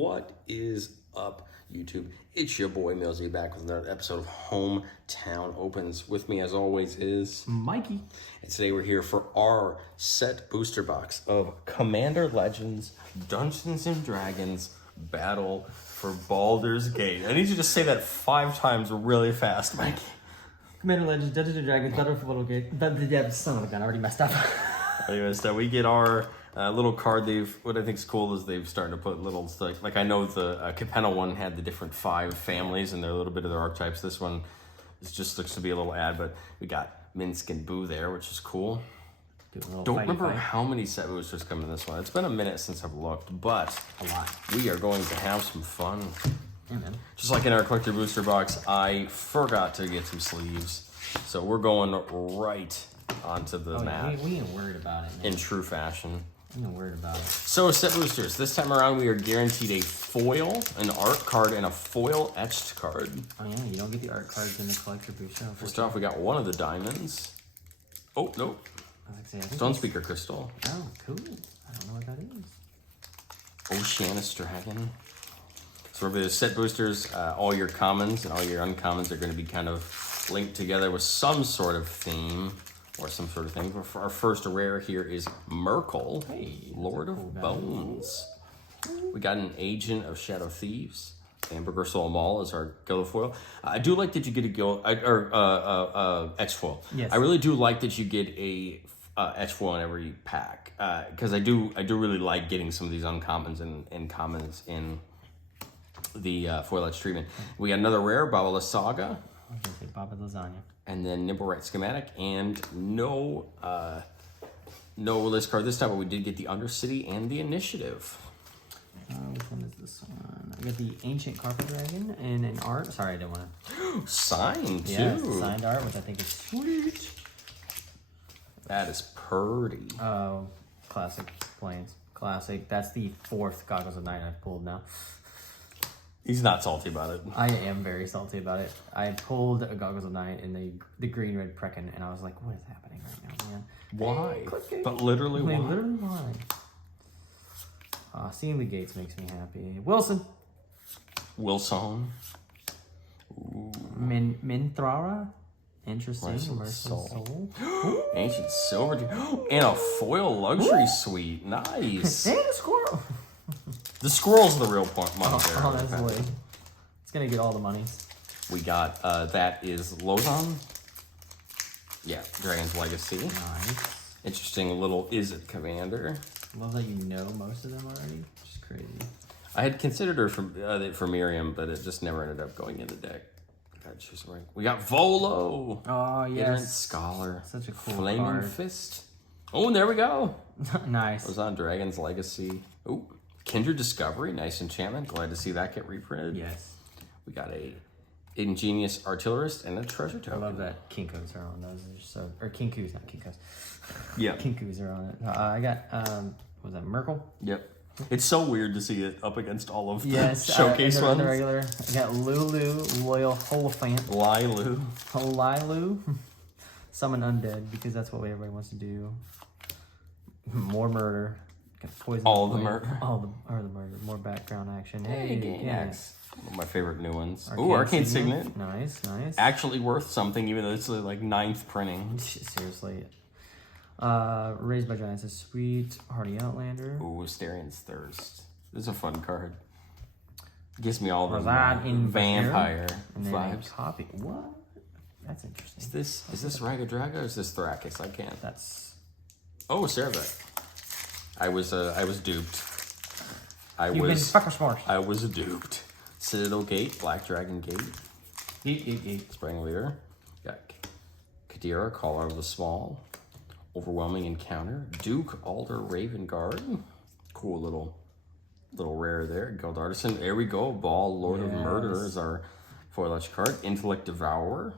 What is up, YouTube? It's your boy Millsy back with another episode of Hometown Opens. With me, as always, is Mikey. And today we're here for our set booster box of Commander Legends Dungeons and Dragons Battle for Baldur's Gate. I need you to say that 5 times really fast, Mikey. Commander Legends, Dungeons and Dragons, Battle for Baldur's Gate. Son of a gun, I already messed up. Anyways, we get our little card. What I think is cool is they've started to put little stuff. Like I know the Capenna one had the different 5 families and a little bit of their archetypes. This one just looks to be a little ad, but we got Minsk and Boo there, which is cool. Don't remember how many set boosters come in this one. It's been a minute since I've looked, but a lot. We are going to have some fun. Yeah, man. Just like in our collector booster box, I forgot to get some sleeves, so we're going right onto the map. We ain't worried about it, man. In true fashion. We ain't worried about it. So set boosters. This time around, we are guaranteed a foil, an art card, and a foil etched card. Oh yeah, you don't get the art cards in the collector booster. First off, we got one of the diamonds. Oh, nope. Stone Speaker Crystal. Oh, cool. I don't know what that is. Oceanus Dragon. So for the set boosters, all your commons and all your uncommons are going to be kind of linked together with some sort of theme or some sort of thing. For our first rare here is Merkel, Lord of Bones. We got an Agent of Shadow Thieves. Hamburger Soul Mall is our Gilda foil. I do like that you get a X foil. Yes. I really do like that you get a X foil in every pack because I do really like getting some of these uncommons and commons in the foil etch treatment. We got another rare, Babala Saga. I was gonna say Baba Lasagna. And then Nimblewright Schematic, and no list card this time, but we did get the Undercity and the Initiative. Which one is this one? I got the Ancient Carpet Dragon and an art. Sorry, I didn't want to. Signed, too. Yeah, signed art, which I think is sweet. That is purty. Oh, classic planes. Classic. That's the 4th Goggles of Night I've pulled now. He's not salty about it. I am very salty about it. I pulled a Goggles of Night in the green-red Precken, and I was like, what is happening right now, man? Why? But literally why? Literally why? Seeing the gates makes me happy. Wilson. Minthrara. Interesting. Merciful Soul. Ancient Silver. And a foil luxury suite. Nice. And a squirrel. The squirrel's the real point money there. Honestly. It's going to get all the monies. We got, that is Lozan. Yeah, Dragon's Legacy. Nice. Interesting little Is-It Commander. Love that you know most of them already. Just crazy. I had considered her for Miriam, but it just never ended up going in the deck. Gotta choose one. We got Volo. Oh, yes. Ignorant Scholar. Such a cool Flaming card. Fist. Oh, and there we go. Nice. It was on Dragon's Legacy. Oh, Kindred Discovery. Nice enchantment. Glad to see that get reprinted. Yes. We got a Ingenious Artillerist and a Treasure Token. I love that Kinkos are on those. They're so, or Kinkus, not Kinkos. Yeah. Kinkus are on it. I got, what was that, Merkel? Yep. It's so weird to see it up against all of the showcase ones. The regular. I got Lulu, Loyal Holophant. Lilu. Summon Undead, because that's what everybody wants to do. More murder. Got Poison. All the murder. All the murder. More background action. Hey, Gainax. One of my favorite new ones. Arcane Signet. Nice. Actually worth something, even though it's like 9th printing. Seriously. Raised by Giants is sweet. Hardy Outlander. Ooh, Asterian's Thirst. This is a fun card. Gives me all the vampire and then vibes. Copy. What? That's interesting. Is this Ragadraga or is this Thrakis? I can't. That's. Oh, Servet. I was duped. I was duped. Citadel Gate, Black Dragon Gate. Spring Leader. Got Kadira, Caller of the Small. Overwhelming Encounter. Duke Alder Raven Guard. Cool little rare there. Guild Artisan. There we go. Ball Lord of Murder is our foil etch card. Intellect Devourer.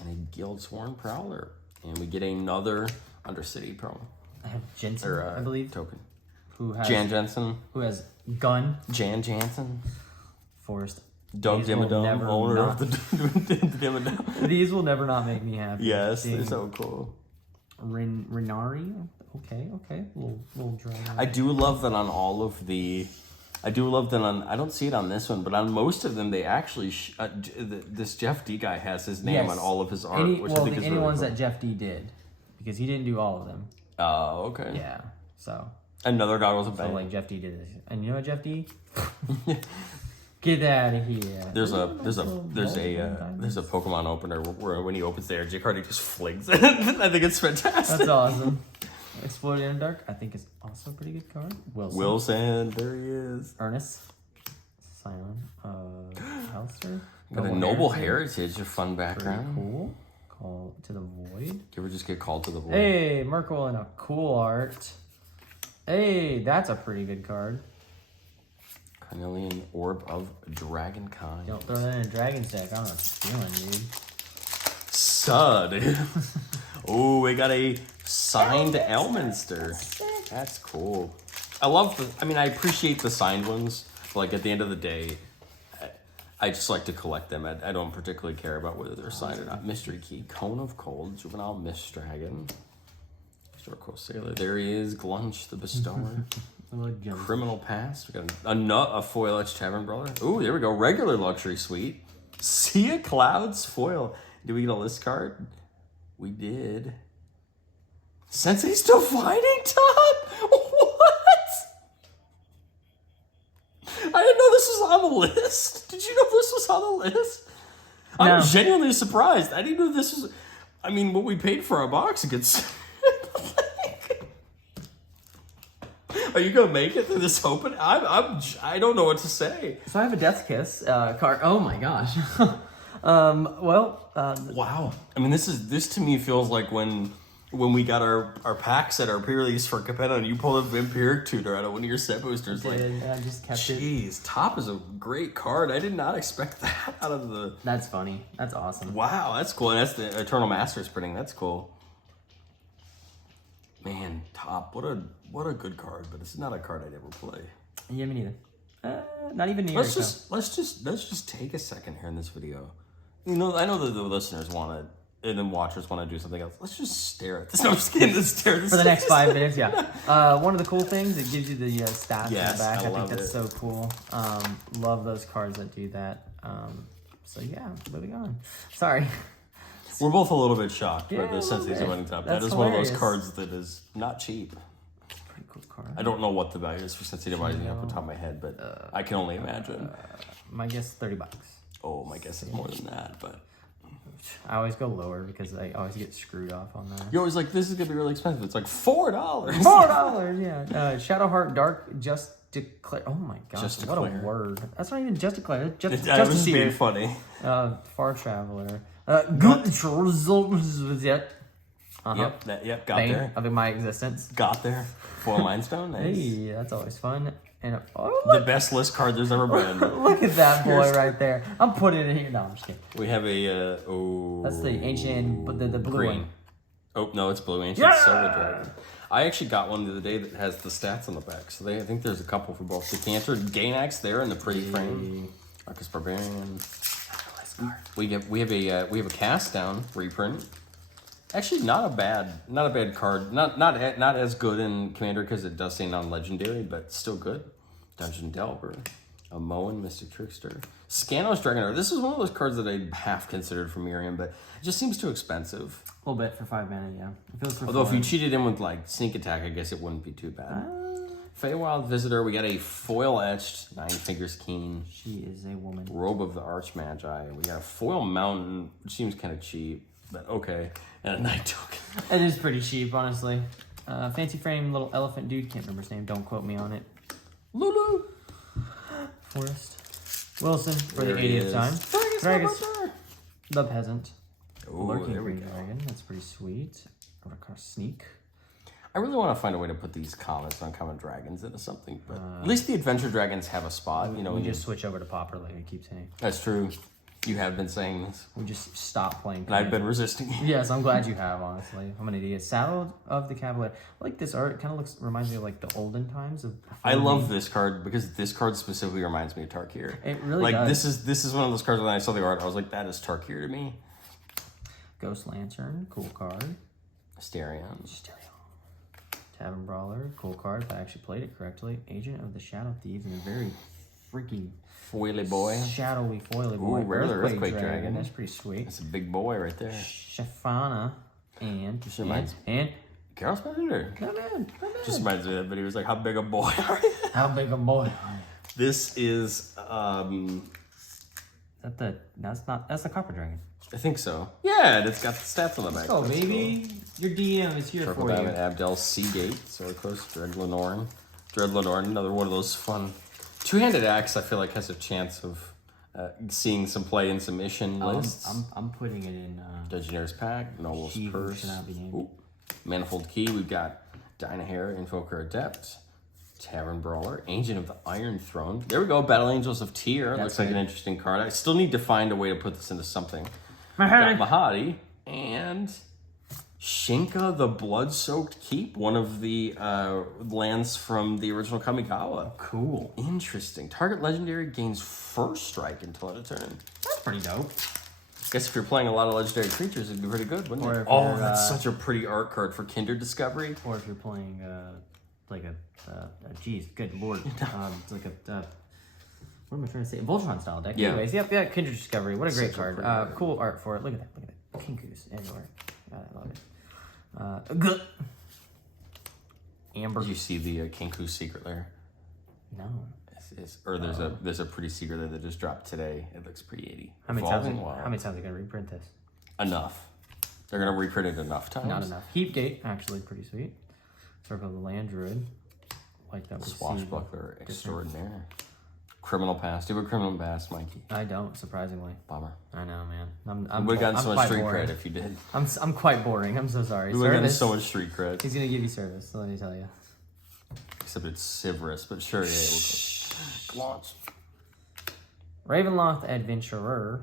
And a Guild Sworn Prowler. And we get another Undercity promo. I have Jensen, I believe. Token. Who has Jan Jensen. Who has Gun. Jan Jansen. Forrest. Doug Dimmadome, owner of the Dimmadome. These will never not make me happy. Yes, they're so cool. Renari. Okay. Little dragon. I do love that on all of the I do love that I don't see it on this one, but on most of them, they actually, this Jeff D guy has his name on all of his art, which I think is really ones cool. that Jeff D did, because he didn't do all of them. Oh, okay. Yeah, so. Another Goggles of Bang. So, like, Jeff D did this. And you know what, Jeff D? Get out of here. There's a Pokemon opener where when he opens the energy card, he just flings it. I think it's fantastic. That's awesome. Exploding in the Dark, I think is also a pretty good card. Wilson, there he is. Ernest. Scion. Halster. Got a Noble Heritage, a fun background. Very cool. Call to the Void. Do you ever just get called to the Void? Hey, Merkel in a cool art. Hey, that's a pretty good card. Carnelian Orb of Dragonkind. Don't throw that in a Dragon's deck. I don't know what you're feeling, dude. Sud. Oh, we got a signed Elminster. That's cool. I appreciate the signed ones. But like at the end of the day, I just like to collect them. I don't particularly care about whether they're signed or not. Mystery Key, Cone of Cold, Juvenile Mist Dragon, Historical Sailor. There he is, Glunch the Bestower. Criminal Past. We got a foil Etched Tavern Brawler. Ooh, there we go. Regular Luxury Suite. Sea of Clouds foil. Did we get a list card? We did. Sensei still fighting, Todd? What? I didn't know this was on the list. Did you know this was on the list? No. I'm genuinely surprised. I didn't know this was... I mean, what we paid for our box gets... Are you gonna make it through this open? I don't know what to say. So I have a Death Kiss card. Oh my gosh. Wow. I mean, this to me feels like when we got our packs at our pre-release for Capetta and you pulled up Vampiric Tutor out of one of your set boosters. I just kept it. Jeez, Top is a great card. I did not expect that out of the... That's funny. That's awesome. Wow, that's cool. And that's the Eternal Masters printing. That's cool. Man, Top, what a good card, but it's not a card I'd ever play. Yeah, me neither. Not even near. Let's just take a second here in this video. You know, I know that the listeners want to, and then watchers want to do something else. Let's just stare at this. No, I'm just kidding. Let's stare at this for the next 5 minutes. Yeah. One of the cool things, it gives you the stats in the back. I think that's so cool. Love those cards that do that. So yeah, moving on. Sorry. We're both a little bit shocked by the Sensei's Running Top. That is hilarious. one of those cards that is not cheap. Pretty cool card. I don't know what the value is for Sensei Dividing off the top of my head, but I can only imagine. My guess $30. Oh, my guess is more than that, but... I always go lower because I always get screwed off on that. You're always like, this is going to be really expensive. It's like $4. $4, yeah. Shadowheart Dark Just Declare. Oh my gosh, Just what Declare. a word. That's not even Just Declare. Just was being funny. Far Traveler. Good results yet. Yep, got Bane there. of my existence. Got there. Foil Mindstone, nice. Hey, that's always fun. And the best list card there's ever been. Look at that boy right there. I'm putting it in here. No, I'm just kidding. We have a That's the ancient, but the blue green one. Oh no, it's blue ancient Silver Dragon. I actually got one the other day that has the stats on the back. So I think there's a couple for both. Decanter, Gainax there in the pretty frame. Arcus Barbarian. We have a cast down reprint. Actually, not a bad card. Not as good in Commander because it does say non-legendary, but still good. Dungeon Delver, a Moen Mystic Trickster, Scanos Dragonair. This is one of those cards that I half considered for Miriam, but it just seems too expensive. A little bit for 5 mana, yeah. It feels for Although if you cheated in with like Sneak Attack, I guess it wouldn't be too bad. Feywild Visitor, we got a foil etched Nine Fingers Keen. She is a woman. Robe of the Archmagi. We got a foil Mountain, which seems kind of cheap, but okay. And a Night Token. It is pretty cheap, honestly. Fancy frame little elephant dude. Can't remember his name. Don't quote me on it. Lulu. Forrest. Wilson for the 80th time. Dragus. The Peasant. Ooh, Lurking there we Green go. Dragon. That's pretty sweet. Sneak. I really want to find a way to put these commons, uncommon dragons into something, but at least the adventure dragons have a spot. You know, we just switch over to Popper like I keep saying. That's true. You have been saying this. We just stop playing. And I've been resisting it. Yes, I'm glad you have, honestly. I'm an idiot. Saddle of the Cavalier. I like this art. It kind of reminds me of like the olden times of. I love this card because this card specifically reminds me of Tarkir. It really does. does. This is one of those cards when I saw the art, I was like, that is Tarkir to me. Ghost Lantern, cool card. Asterion. Tavern Brawler, cool card if I actually played it correctly. Agent of the Shadow Thieves, and a very freaky foily boy. Shadowy foily boy. Ooh, rare Earthquake Dragon. That's pretty sweet. That's a big boy right there. Shafana and Carol Spencer. Not bad. Just reminds me of that video. He was like, how big a boy are you? How big a boy? This is that's the Copper Dragon. I think so. Yeah, and it's got the stats on the back. Oh, baby. Cool. Your DM is here for you. Abdel, Seagate, Sarkos, Dreadlenoran, another one of those fun. Two-handed axe, I feel like, has a chance of seeing some play in some mission lists. I'm putting it in... Legionnaires Pack, Noble's Purse. Manifold Key, we've got Dynahair, Invoker Adept, Tavern Brawler, Agent of the Iron Throne. There we go, Battle Angels of Tyr. Looks like an interesting card. I still need to find a way to put this into something. Got Mahadi and Shinka the Blood-Soaked Keep, one of the lands from the original Kamigawa. Cool. Interesting. Target legendary gains first strike until end of turn. That's pretty dope. Guess if you're playing a lot of legendary creatures, it'd be pretty good, wouldn't it? Oh, that's such a pretty art card for Kindred Discovery. Or if you're playing like geez, good lord, it's like a what am I trying to say? A Voltron style deck. Yeah. Anyways, yeah, Kindred Discovery. What a great card. Cool art for it. Look at that. Kinkus everywhere. God, I love it. Good. Amber. Did you see the Kinku secret lair? No. There's a pretty secret there that just dropped today. It looks pretty 80. How many times are they gonna reprint this? Enough. They're gonna reprint it enough times. Not enough. Heapgate, actually pretty sweet. Circle of the Land Druid. Like that. Swashbuckler extraordinaire. Criminal Past. Do you have a Criminal Past, Mikey? I don't, surprisingly. Bummer. I know, man. We would have gotten so much street cred if you did. I'm quite boring. I'm so sorry. We would have gotten so much street cred. He's gonna give you service, let me tell you. Except it's Siverus, but sure, yeah. Launch. Ravenloft Adventurer.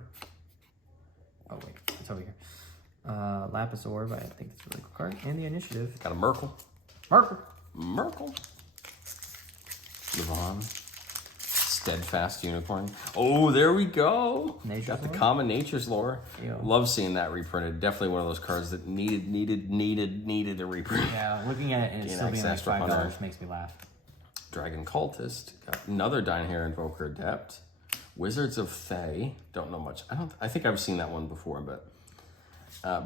Oh wait, it's over here. Lapis Orb, I think that's a really cool card. And the Initiative. Got a Merkle. Merkle. Yvonne. Steadfast Unicorn. Oh, there we go. Got the common Nature's Lore. Yeah. Love seeing that reprinted. Definitely one of those cards that needed a reprint. Yeah, looking at it and it's still being like $5 makes me laugh. Dragon Cultist. Got another Dynahair Invoker Adept. Wizards of Thay. Don't know much. I think I've seen that one before, but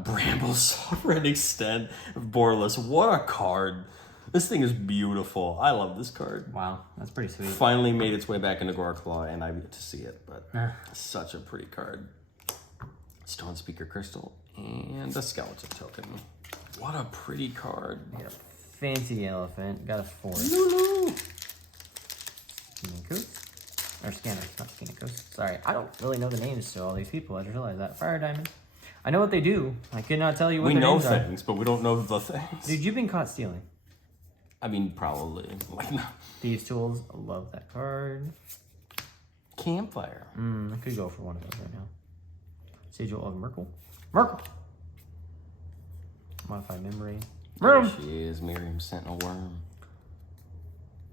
Bramble Sovereign Extent of Borderless. What a card. This thing is beautiful. I love this card. Wow, that's pretty sweet. Finally made its way back into Gorklaw, and I get to see it, but such a pretty card. Stone Speaker Crystal and a Skeleton Token. What a pretty card. Yeah, fancy elephant. Got a forest. Or Scanners, not Skinnicos. Sorry, I don't really know the names to all these people. I just realized that. Fire Diamond. I know what they do. I could not tell you what their names are. We know things, but we don't know the things. Dude, you've been caught stealing. I mean, probably. Like, no. Thieves' Tools, I love that card. Campfire. I could go for one of those right now. Sigil of Merkle. Modified Memory. There she is, Miriam Sentinel Worm.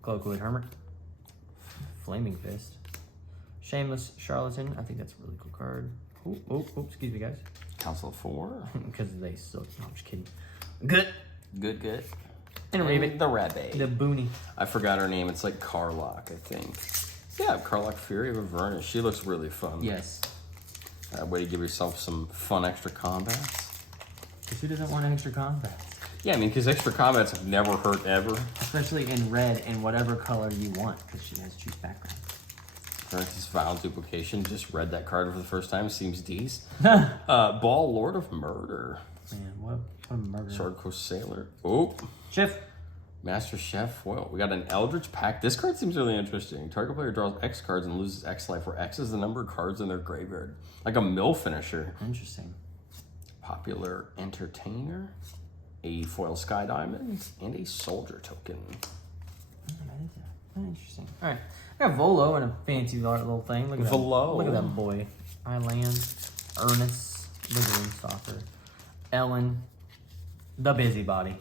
Cloakwood Hermit. Flaming Fist. Shameless Charlatan. I think that's a really cool card. Oh, excuse me, guys. Council of 4. Because they suck. No, I'm just kidding. Good. And the rabbit. The Boonie. I forgot her name. It's like Carlock, I think. Yeah, Carlock Fury of Avernus. She looks really fun. Yes. Way to give yourself some fun extra combats. Because who doesn't want extra combats? Yeah, I mean, because extra combats have never hurt ever. Especially in red, in whatever color you want, because she has choose background. For instance, Violent Duplication. Just read that card for the first time. Seems decent. Ball Lord of Murder. Man, what a murder. Sword Coast Sailor. Oh. Chef. Master Chef. Well, we got an Eldritch Pack. This card seems really interesting. Target player draws X cards and loses X life, where X is the number of cards in their graveyard. Like a mill finisher. Interesting. Popular Entertainer. A foil Sky Diamond. And a Soldier Token. Interesting. Alright. I got Volo and a fancy little thing. Look at Volo. Look at that boy. Island. Ernest. Withering Stalker. Ellen. The Busybody.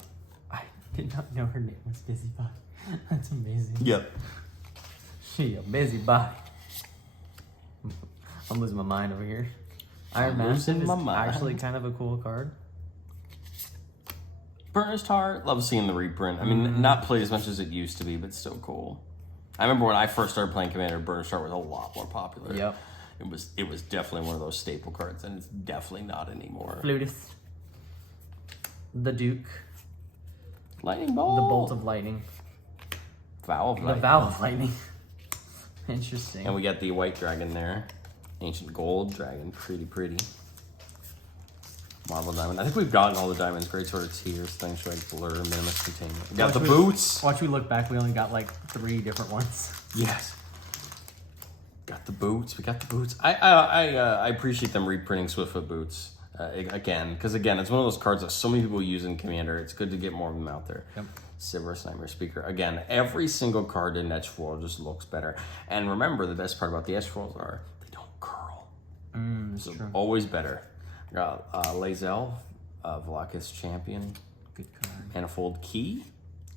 I did not know her name was Busybody. That's amazing. Yep. She a busybody. I'm losing my mind over here. Iron Massive is actually kind of a cool card. Burnished Heart, love seeing the reprint. I mean, not played as much as it used to be, but still cool. I remember when I first started playing Commander, Burnished Heart was a lot more popular. Yep. It was definitely one of those staple cards, and it's definitely not anymore. Flutist. The Duke. Lightning Bolt. The Bolt of Lightning. Vow of Lightning. The Vow of Lightning. Interesting. And we got the White Dragon there. Ancient Gold Dragon. Pretty. Marble Diamond. I think we've gotten all the diamonds. Great Sword of Tears. Things like Blur, Minimus Containment. We got the boots. Watch we look back. We only got like 3 different ones. Yes. Got the boots. We got the boots. I appreciate them reprinting Swiftfoot boots again, because again, it's one of those cards that so many people use in Commander. It's good to get more of them out there. Yep. Silver's Nightmare Speaker. Again, every single card in Etch Foil just looks better. And remember, the best part about the Etch Foils are they don't curl. That's So true. always better. Got Lae'zel, Velakith's Champion, Good card. Manifold Key,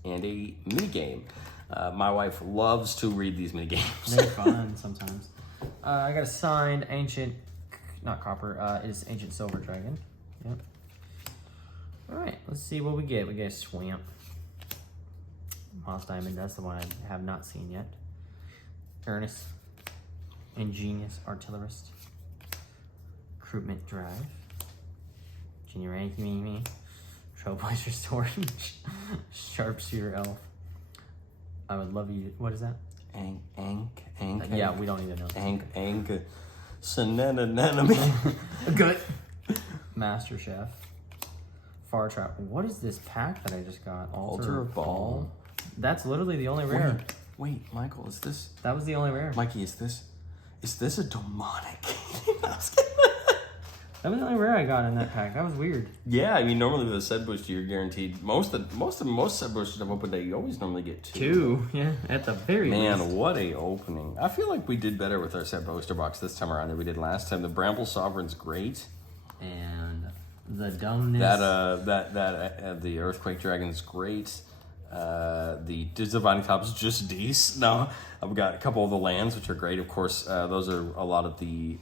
and a minigame. My wife loves to read these minigames. They're fun sometimes. I got a signed Ancient, not Copper, it's Ancient Silver Dragon. Yep. Alright, let's see what we get. We get a Swamp. Moss Diamond, that's the one I have not seen yet. Earnest. Ingenious Artillerist. Recruitment Drive. Junior Rank, me. Trailblazer Storage. Sharpshooter Elf. I would love you. What is that? Ank. Yeah, we don't even know. Ank. Synenemy. Good. Master Chef. Far Trap. What is this pack that I just got? Altar of Ball. That's literally the only rare. Wait, Michael, is this? That was the only rare. Mikey, is this a demonic? That was the only rare I got in that pack. That was weird. Yeah, I mean, normally with a set booster, you're guaranteed. Most set boosters I've opened that you always normally get 2. 2, yeah, at the very least. Man, what a opening! I feel like we did better with our set booster box this time around than we did last time. The Bramble Sovereign's great, and the dumbness. The Earthquake Dragon's great. The Divining Top's just decent. No, I've got a couple of the lands, which are great. Of course, those are a lot of the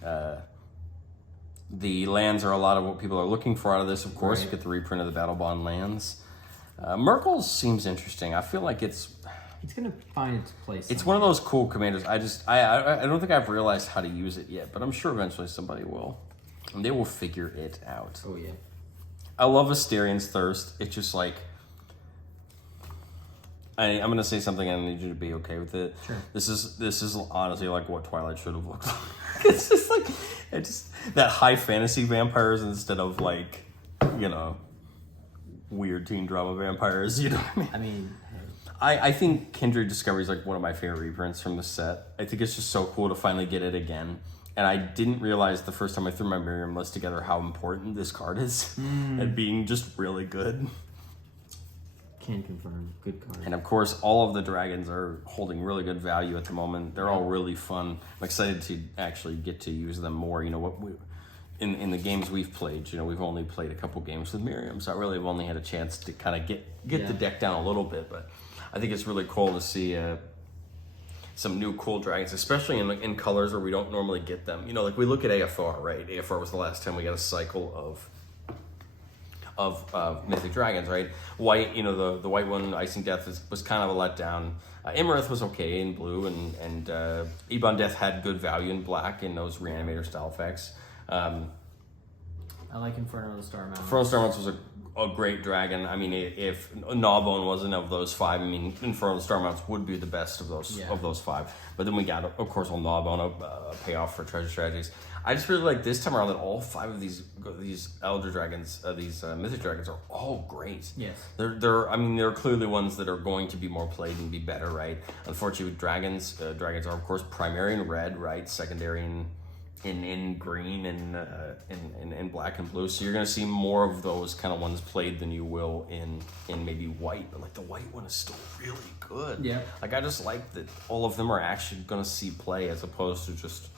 lands are a lot of what people are looking for out of this. Of course, you get the reprint of the Battle Bond lands. Merkle's seems interesting. I feel like it's gonna find its place. It's one of those cool commanders. I don't think I've realized how to use it yet, but I'm sure eventually somebody will, and they will figure it out. Oh yeah. I love Asterian's Thirst. It's just like I'm gonna say something and I need you to be okay with it. Sure. This is honestly like what Twilight should have looked like. It's just like that high fantasy vampires instead of like, weird teen drama vampires. You know what I mean? I think Kindred Discovery is like one of my favorite reprints from the set. I think it's just so cool to finally get it again. And I didn't realize the first time I threw my Miriam list together how important this card is at being just really good. Can confirm. Good card. And of course, all of the dragons are holding really good value at the moment. They're all really fun. I'm excited to actually get to use them more. In the games we've played, we've only played a couple games with Miriam, so I really have only had a chance to kind of get the deck down a little bit. But I think it's really cool to see some new cool dragons, especially in colors where we don't normally get them. Like we look at AFR, right? AFR was the last time we got a cycle of Mythic Dragons, right? White, the white one, Icing Death, was kind of a letdown. Imarith was okay in blue, and Ebon Death had good value in black in those Reanimator style effects. I like Inferno of the Star Mountains. Inferno of the Star Mountains was a great dragon. I mean, if Gnawbone wasn't of those 5, I mean, Inferno of the Star Mountains would be the best of those 5. But then we got, of course, on Gnawbone, a payoff for Treasure Strategies. I just really like this time around that all 5 of these Elder Dragons, these Mythic Dragons, are all great. Yes. They're clearly ones that are going to be more played and be better, right? Unfortunately, with dragons are of course primary in red, right? Secondary in green and in black and blue. So you're gonna see more of those kind of ones played than you will in maybe white. But like the white one is still really good. Yeah. Like I just like that all of them are actually gonna see play as opposed to just,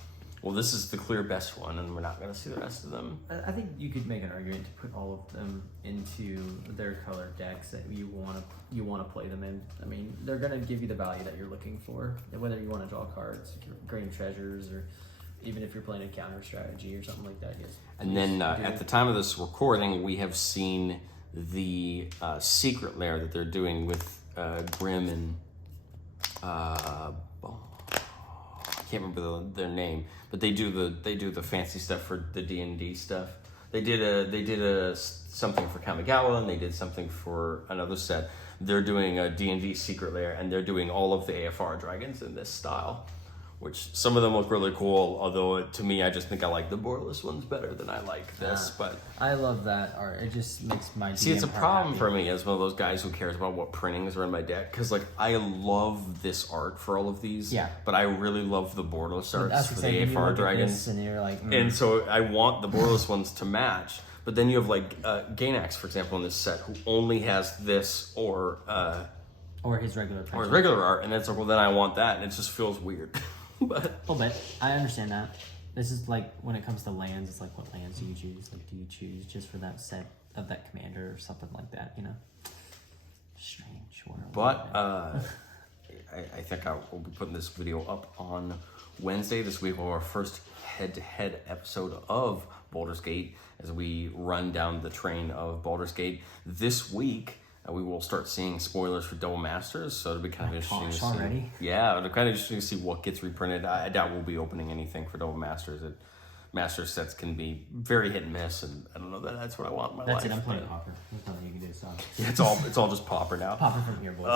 well, this is the clear best one, and we're not going to see the rest of them. I think you could make an argument to put all of them into their colored decks that you want to play them in. I mean, they're going to give you the value that you're looking for, whether you want to draw cards, Green Treasures, or even if you're playing a counter strategy or something like that. Yes. And then at the time of this recording, we have seen the secret lair that they're doing with Grimm and I can't remember their name, but they do the fancy stuff for the D&D stuff. They did a something for Kamigawa, and they did something for another set. They're doing a D&D secret lair, and they're doing all of the AFR dragons in this style, which some of them look really cool, although to me, I just think I like the borderless ones better than I like this. But I love that art. It just makes my see, it's a problem for me as one of those guys who cares about what printings are in my deck, because like I love this art for all of these, but I really love the borderless arts for the AFR dragons, and you're like, and so I want the borderless ones to match. But then you have like Gainax, for example, in this set, who only has this or his regular print. or his regular art, and it's like, well, then I want that, and it just feels weird. But a little bit. I understand that. This is like when it comes to lands, it's like, what lands do you choose? Like, do you choose just for that set of that commander or something like that? You know, strange world. But I think I will be putting this video up on Wednesday this week. We'll have our first head-to-head episode of Baldur's Gate as we run down the train of Baldur's Gate this week. We will start seeing spoilers for Double Masters, so it'll be kind of interesting to see. Already? Yeah, it'll be kind of interesting to see what gets reprinted. I doubt we'll be opening anything for Double Masters. Master sets can be very hit and miss, and I don't know that that's what I want in my life. That's it. I'm playing Popper. There's nothing you can do. So yeah, it's all just Popper now. Popper from here, boys.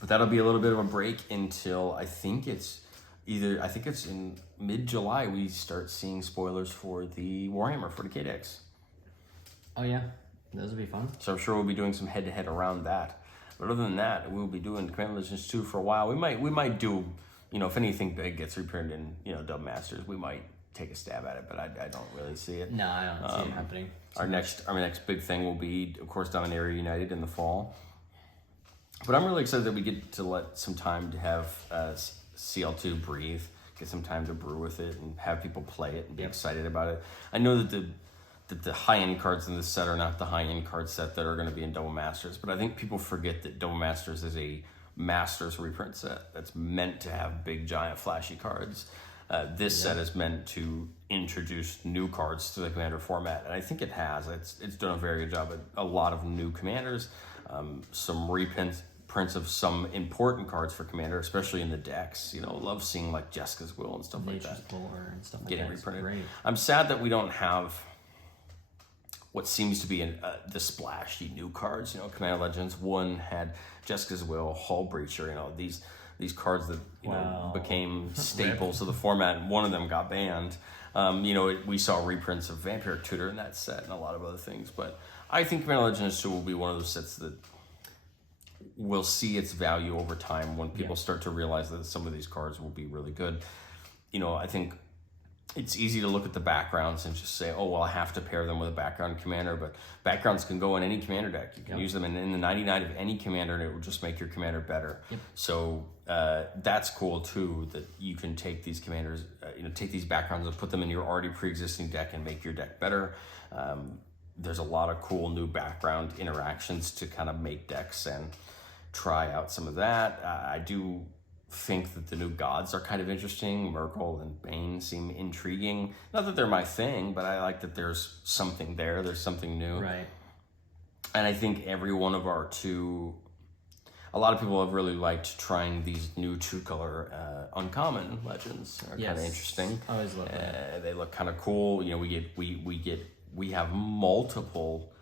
But that'll be a little bit of a break until I think it's in mid-July we start seeing spoilers for the Warhammer 40K decks. Oh yeah. Those would be fun. So I'm sure we'll be doing some head-to-head around that. But other than that, we'll be doing Command Legends 2 for a while. We might do, if anything big gets reprinted in, Dub Masters, we might take a stab at it, but I don't really see it. No, I don't see it happening. Our next big thing will be, of course, Dominaria United in the fall. But I'm really excited that we get to let some time to have CL2 breathe, get some time to brew with it, and have people play it and be excited about it. I know that the high-end cards in this set are not the high-end card set that are going to be in Double Masters, but I think people forget that Double Masters is a Masters reprint set that's meant to have big, giant, flashy cards. This set is meant to introduce new cards to the Commander format, and I think it has. It's done a very good job at a lot of new Commanders, some reprints of some important cards for Commander, especially in the decks. Love seeing like Jessica's Will and stuff like that. And stuff like getting that. reprinted. Great. I'm sad that we don't have what seems to be the splashy new cards. Commander Legends 1 had Jessica's Will, Hull Breacher, these cards that became staples of the format, and one of them got banned. We saw reprints of Vampire Tutor in that set and a lot of other things, but I think Commander Legends 2 will be one of those sets that will see its value over time when people start to realize that some of these cards will be really good. I think it's easy to look at the backgrounds and just say, oh, well, I have to pair them with a background commander, but backgrounds can go in any commander deck. You can use them in the 99 of any commander, and it will just make your commander better. So that's cool, too, that you can take these commanders, take these backgrounds and put them in your already pre-existing deck and make your deck better. There's a lot of cool new background interactions to kind of make decks and try out some of that. I do think that the new gods are kind of interesting. Murkle and Bane seem intriguing. Not that they're my thing, but I like that there's something there. There's something new. Right. And I think every one of our a lot of people have really liked trying these new two-color uncommon legends. They're kind of interesting. I always love that. They look kind of cool. We have multiple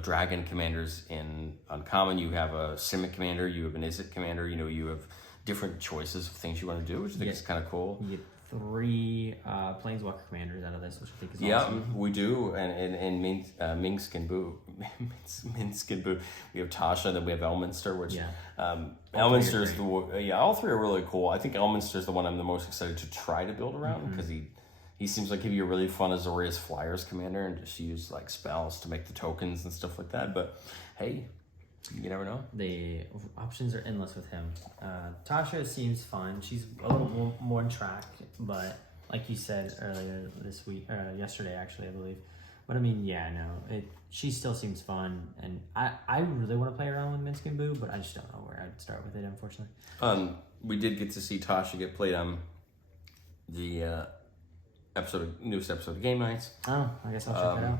dragon commanders in uncommon. You have a Simic commander, you have an Izzet commander, you have different choices of things you want to do, which I think is kind of cool. You get 3 Planeswalker commanders out of this, which I think is awesome. Yeah, we do, and Minsk and Boo. Minsk and Boo. We have Tasha, then we have Elminster, which Elminster is all 3 are really cool. I think Elminster is the one I'm the most excited to try to build around, because he seems like he'd be a really fun Azorius Flyers commander and just use like spells to make the tokens and stuff like that. But hey, you never know. The options are endless with him. Tasha seems fun. She's a little more on track, but like you said earlier this week, yesterday actually, I believe. But I mean, she still seems fun, and I really want to play around with Minsk and Boo, but I just don't know where I'd start with it, unfortunately. We did get to see Tasha get played on the newest episode of Game Nights. Oh, I guess I'll check that out.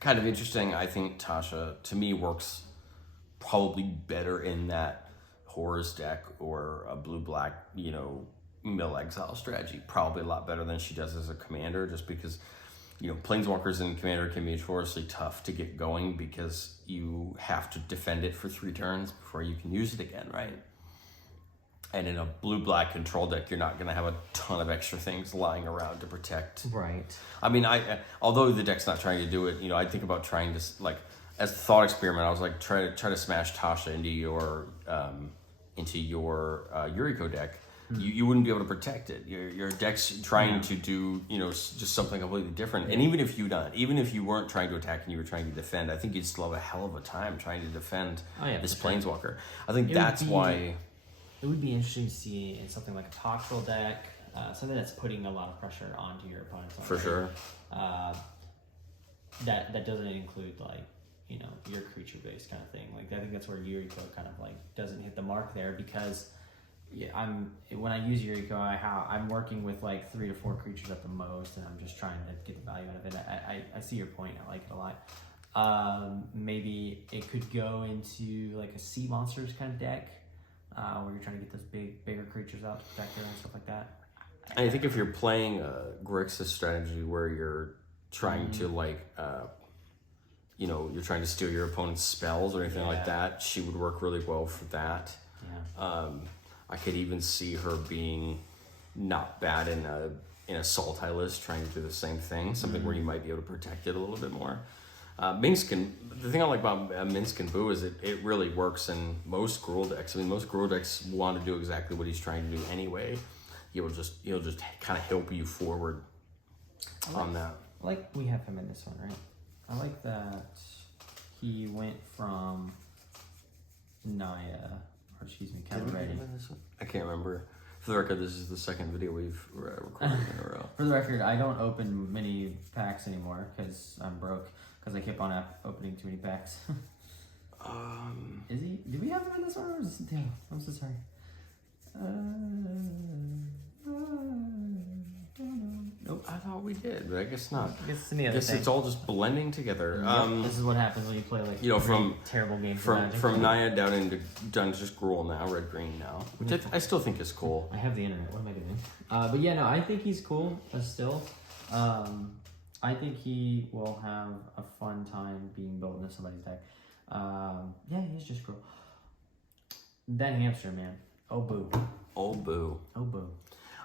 kind of interesting. I think Tasha, to me, works probably better in that Horrors deck or a blue-black, mill exile strategy. Probably a lot better than she does as a commander, just because, Planeswalkers and commander can be notoriously tough to get going because you have to defend it for 3 turns before you can use it again, right? And in a blue-black control deck, you're not going to have a ton of extra things lying around to protect. Right. I mean, although the deck's not trying to do it, I think about trying to, as a thought experiment, I was like, try to smash Tasha into your Yuriko deck. You wouldn't be able to protect it. Your deck's trying to do, just something completely different. And even if you weren't trying to attack and you were trying to defend, I think you'd still have a hell of a time trying to defend this Planeswalker. I think that's why... It would be interesting to see in something like a Toxel deck, something that's putting a lot of pressure onto your opponents. For sure. That doesn't include your creature based kind of thing. Like I think that's where Yuriko kind of doesn't hit the mark there because when I use Yuriko, I'm working with 3 to 4 creatures at the most, and I'm just trying to get the value out of it. I see your point. I like it a lot. Maybe it could go into a sea monsters kind of deck. Where you're trying to get those bigger creatures out to protect her and stuff like that. I think if you're playing Grixis strategy where you're trying to you're trying to steal your opponent's spells or anything like that, she would work really well for that. Yeah. I could even see her being not bad in a Sultai list, trying to do the same thing, something where you might be able to protect it a little bit more. The thing I like about Minsc and Boo is it really works in most Gruul decks. I mean, most Gruul decks want to do exactly what he's trying to do anyway. He'll just kind of help you forward on that. We have him in this one, right? I like that he went from Caliretti. I can't remember. For the record, this is the second video we've recorded in a row. For the record, I don't open many packs anymore because I'm broke. Because I keep on opening too many packs. Do we have him in this one or is this Tail? I'm so sorry. Nope. I thought we did, but I guess not. I guess it's all just blending together. This is what happens when you play from terrible games. From Naya down into just Gruul now, red green now, which I still think is cool. I have the internet. What am I doing? But yeah, no, I think he's cool still. I think he will have a fun time being built into somebody's deck. He's just cool. That hamster, man. Oh, boo. Oh, boo. Oh, boo.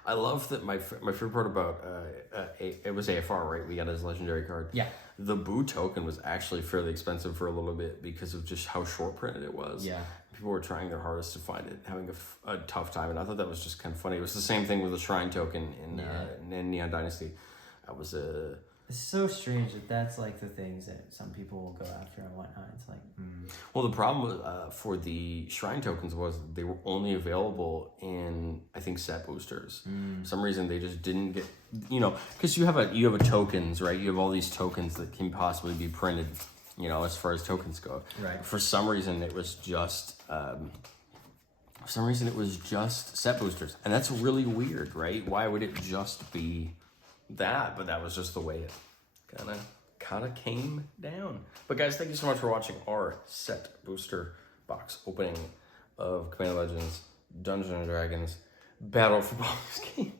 I love that my favorite part about it was AFR, right? We got his legendary card. Yeah. The boo token was actually fairly expensive for a little bit because of just how short printed it was. Yeah. People were trying their hardest to find it, having a tough time, and I thought that was just kind of funny. It was the same thing with the Shrine token in Neon Dynasty. That was a... It's so strange that's the things that some people will go after and whatnot. It's Well, the problem for the Shrine tokens was they were only available in, I think, set boosters. For some reason, they just didn't get, because you have a tokens, right? You have all these tokens that can possibly be printed, as far as tokens go. Right. For some reason, it was just set boosters, and that's really weird, right? Why would it just be that? But that was just the way it kind of came down. But guys, thank you so much for watching our set booster box opening of Commander Legends Dungeons and Dragons Battle for Baldur's Gate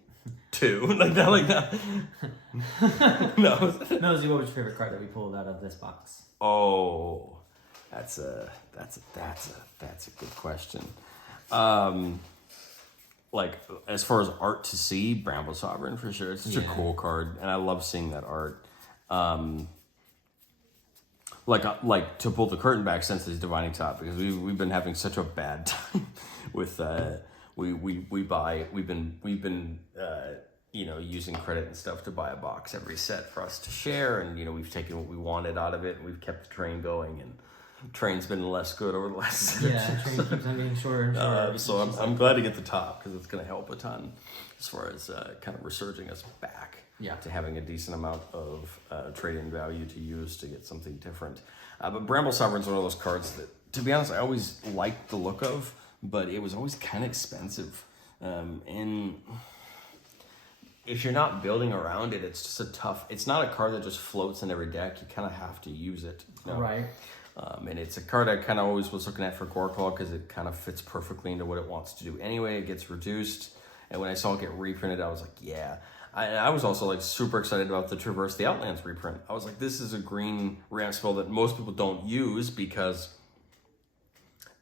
2. like that. No, Nosy, what was your favorite card that we pulled out of this box? Oh, that's a good question. As far as art to see, Bramble Sovereign for sure. It's such a cool card, and I love seeing that art. To pull the curtain back since it's Divining Top, because we've been having such a bad time with we've been using credit and stuff to buy a box every set for us to share, and we've taken what we wanted out of it, and we've kept the train going, and train's been less good over the last train keeps on getting shorter and shorter. So I'm glad to get the top because it's going to help a ton as far as kind of resurging us back to having a decent amount of trade-in value to use to get something different. But Bramble Sovereign's one of those cards that, to be honest, I always liked the look of, but it was always kind of expensive. And if you're not building around it, it's just a tough. It's not a card that just floats in every deck. You kind of have to use it. You know? Right. And it's a card I kind of always was looking at for Goreclaw because it kind of fits perfectly into what it wants to do. Anyway, it gets reduced, and when I saw it get reprinted, I was like, yeah. I was also like super excited about the Traverse the Outlands reprint. I was like, this is a green ramp spell that most people don't use because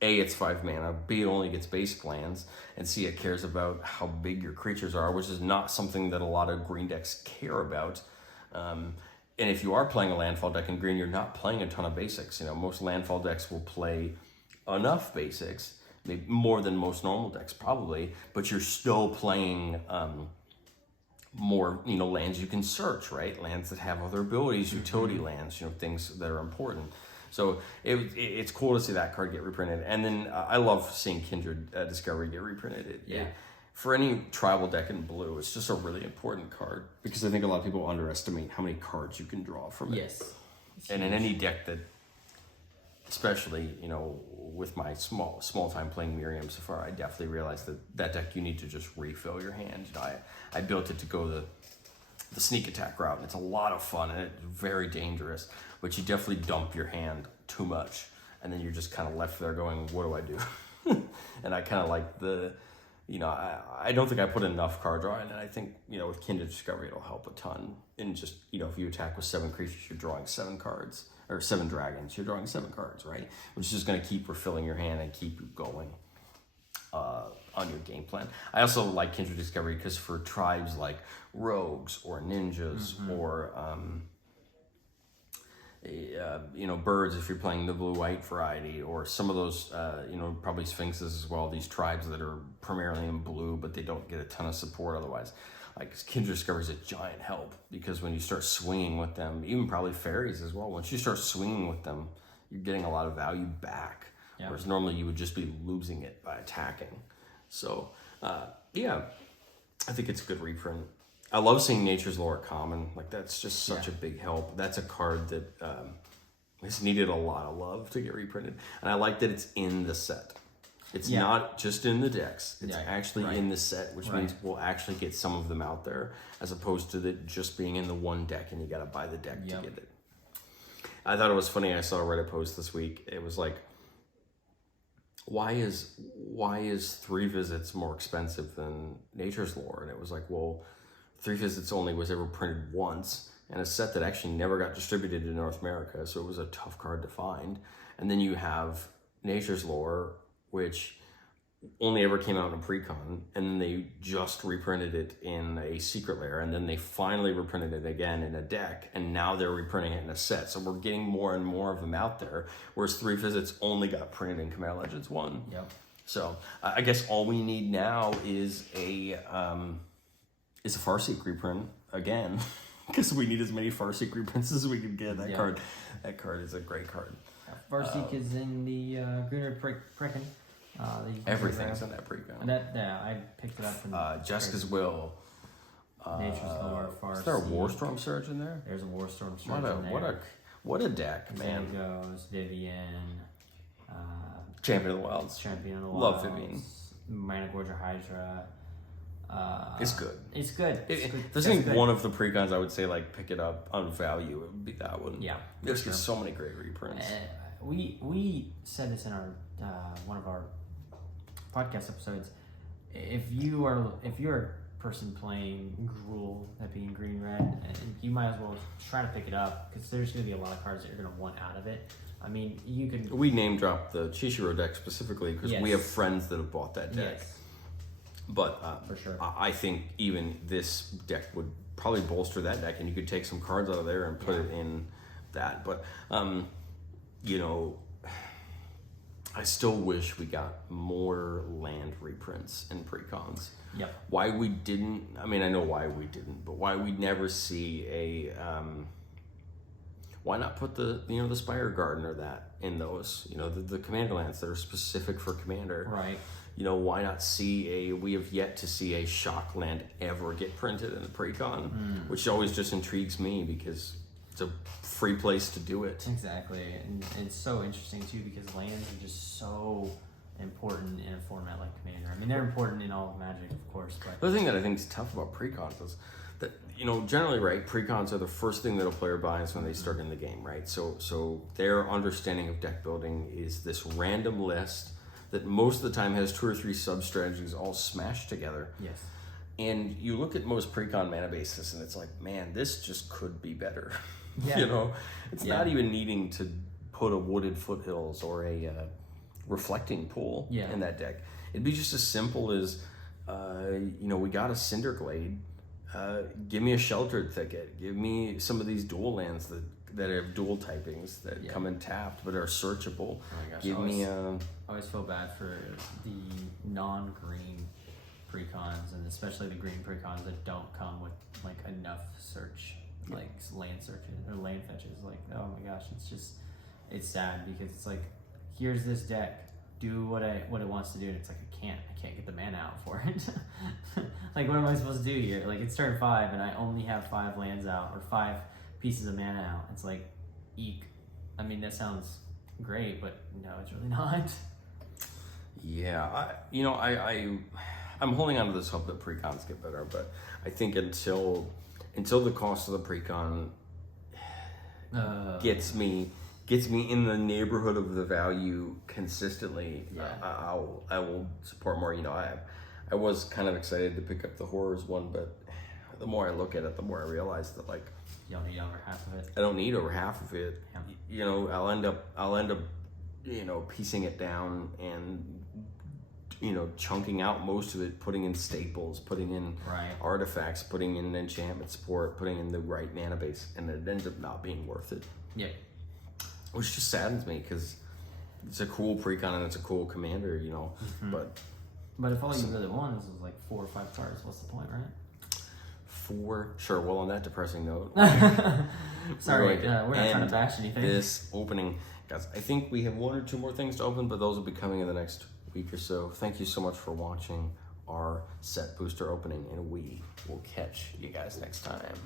A, it's 5 mana, B, it only gets basic lands, and C, it cares about how big your creatures are, which is not something that a lot of green decks care about. And if you are playing a landfall deck in green, you're not playing a ton of basics. You know, most landfall decks will play enough basics, maybe more than most normal decks probably, but you're still playing more, you know, lands you can search, right? Lands that have other abilities, utility lands, you know, things that are important. So it's cool to see that card get reprinted. And then I love seeing Kindred Discovery get reprinted. For any tribal deck in blue, it's just a really important card because I think a lot of people underestimate how many cards you can draw from it. Yes. And in any deck that, especially, you know, with my small time playing Miriam so far, I definitely realized that deck you need to just refill your hand. You know, I built it to go the sneak attack route, and it's a lot of fun and it's very dangerous, but you definitely dump your hand too much, and then you're just kind of left there going, what do I do? And I kind of like you know, I don't think I put enough card drawing, and I think, you know, with Kindred Discovery, it'll help a ton. And just, you know, if you attack with 7 creatures, you're drawing 7 cards, or 7 dragons, you're drawing 7 cards, right? Which is just going to keep refilling your hand and keep you going on your game plan. I also like Kindred Discovery because for tribes like rogues or ninjas or you know, birds, if you're playing the blue-white variety, or some of those, you know, probably sphinxes as well, these tribes that are primarily in blue, but they don't get a ton of support otherwise. Like, Kindred Discovery is a giant help, because when you start swinging with them, even probably fairies as well, once you start swinging with them, you're getting a lot of value back, whereas normally you would just be losing it by attacking. So, yeah, I think it's a good reprint. I love seeing Nature's Lore common. Like, that's just such a big help. That's a card that has needed a lot of love to get reprinted. And I like that it's in the set. It's not just in the decks. It's actually in the set, which means we'll actually get some of them out there, as opposed to it just being in the one deck and you got to buy the deck to get it. I thought it was funny. I saw a Reddit post this week. It was like, why is 3 Visits more expensive than Nature's Lore? And it was like, well, 3 Visits only was ever printed once, and a set that actually never got distributed in North America, so it was a tough card to find. And then you have Nature's Lore, which only ever came out in a pre-con, and then they just reprinted it in a secret lair, and then they finally reprinted it again in a deck, and now they're reprinting it in a set. So we're getting more and more of them out there, whereas 3 Visits only got printed in Commander Legends 1. Yep. So I guess all we need now is a Farseek reprint again, because we need as many Farseek reprints as we can get. That card is a great card. Farseek is in the Greenwood Pricken. Everything's in that pre-con. I picked it up from Jessica's Will. Nature's Lore, Farseek. Is there a Warstorm Surge in there? There's a Warstorm Surge in there. What a deck, man. There goes Vivian. Champion of the Wilds. Love Vivian. Managorger Hydra. It's good. It's good. If there's any one of the pre-cons I would say, like, pick it up on value, it would be that one. Yeah. There's just so many great reprints. We said this in our one of our podcast episodes. If you're a person playing Gruul, that being green red, and you might as well try to pick it up, because there's going to be a lot of cards that you're going to want out of it. I mean, you can. We name dropped the Chishiro deck specifically because we have friends that have bought that deck. Yes. But for sure, I think even this deck would probably bolster that deck, and you could take some cards out of there and put it in that. But you know, I still wish we got more land reprints and pre-cons. Yep. Why we didn't? I mean, I know why we didn't, but why we never see a. Why not put the Spire Garden or that in those? You know, the Commander lands that are specific for Commander. Right. You know, why not see we have yet to see a shock land ever get printed in the pre-con, which always just intrigues me because it's a free place to do it. Exactly. And it's so interesting too because lands are just so important in a format like Commander. I mean, they're important in all of Magic, of course, but... The other thing that I think is tough about precons is that, you know, generally, right, precons are the first thing that a player buys when they start in the game, right? So their understanding of deck building is this random list that most of the time has 2 or 3 sub-strategies all smashed together. Yes. And you look at most precon mana bases and it's like, man, this just could be better. Yeah. You know, it's not even needing to put a wooded foothills or a reflecting pool in that deck. It'd be just as simple as, you know, we got a Cinderglade. Give me a Sheltered Thicket. Give me some of these dual lands that have dual typings that come in tapped but are searchable. Oh my gosh, Give me I always feel bad for the non-green precons, and especially the green precons that don't come with like enough search, like land searches or land fetches. Like, oh my gosh, it's sad because it's like, here's this deck, do what it wants to do, and it's like I can't get the mana out for it. Like, what am I supposed to do here? Like, it's turn 5 and I only have 5 lands out or 5 pieces of mana out. It's like, eek. I mean, that sounds great, but no, it's really not. Yeah, I'm holding on to this hope that precons get better, but I think until the cost of the precon gets me in the neighborhood of the value consistently, I will support more. You know, I was kind of excited to pick up the Horrors one, but the more I look at it, the more I realize that, like, you don't need over half of it. I don't need over half of it. Yeah. You know, I'll end up, you know, piecing it down and, you know, chunking out most of it, putting in staples, putting in artifacts, putting in enchantment support, putting in the right mana base, and it ends up not being worth it. Yeah. Which just saddens me because it's a cool precon and it's a cool commander, you know. But if all you really want is like 4 or 5 cards, what's the point, right? 4? Sure. Well, on that depressing note, sorry, we're not trying to bash anything. This opening, guys, I think we have 1 or 2 more things to open, but those will be coming in the next week or so. Thank you so much for watching our set booster opening, and we will catch you guys next time.